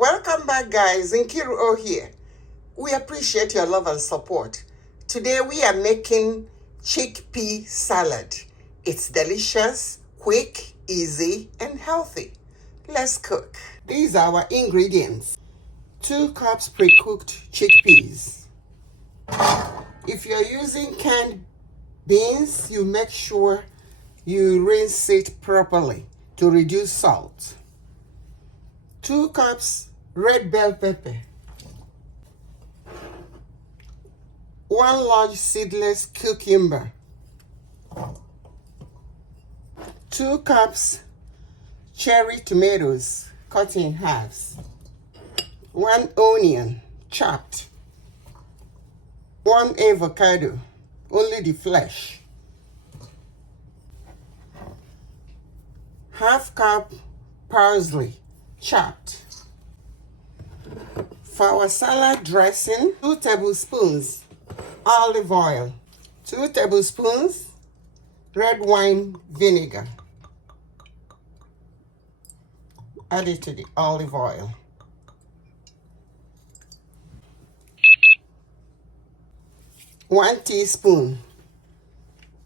Welcome back, guys. Nkiru here. We appreciate your love and support. Today we are making chickpea salad. It's delicious, quick, easy, and healthy. Let's cook. These are our ingredients. 2 cups pre-cooked chickpeas. If you're using canned beans, you make sure you rinse it properly to reduce salt. 2 cups red bell pepper. 1 large seedless cucumber. 2 cups cherry tomatoes cut in halves. 1 onion chopped. 1 avocado, only the flesh. 1/2 cup parsley chopped. For our salad dressing, 2 tablespoons olive oil, 2 tablespoons red wine vinegar. Add it to the olive oil. 1 teaspoon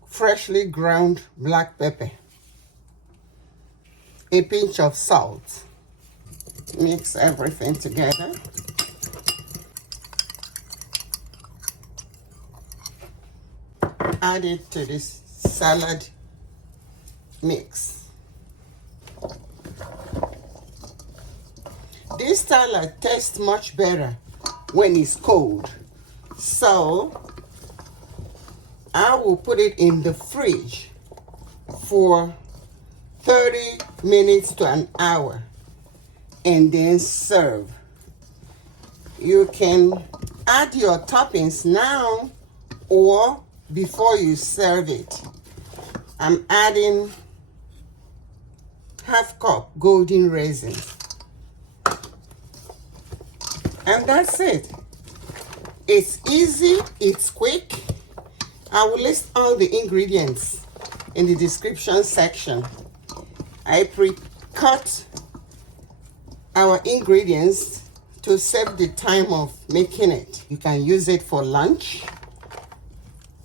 freshly ground black pepper. A pinch of salt. Mix everything together. Add it to this salad mix. This salad tastes much better when it's cold. So I will put it in the fridge for 30 minutes to an hour and then serve. You can add your toppings now or before you serve it. I'm adding 1/2 cup golden raisins. And that's it. It's easy, it's quick. I will list all the ingredients in the description section. I pre-cut our ingredients to save the time of making it. You can use it for lunch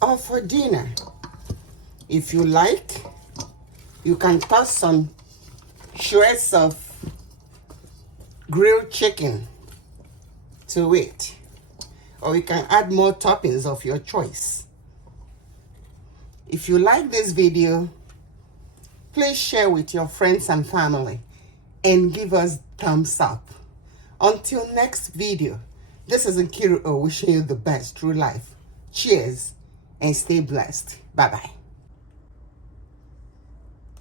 or for dinner. If you like, you can toss some shreds of grilled chicken to it, or you can add more toppings of your choice. If you like this video, please share with your friends and family and give us thumbs up. Until next video, this is Nkiru wishing you the best through life. Cheers and stay blessed. Bye-bye.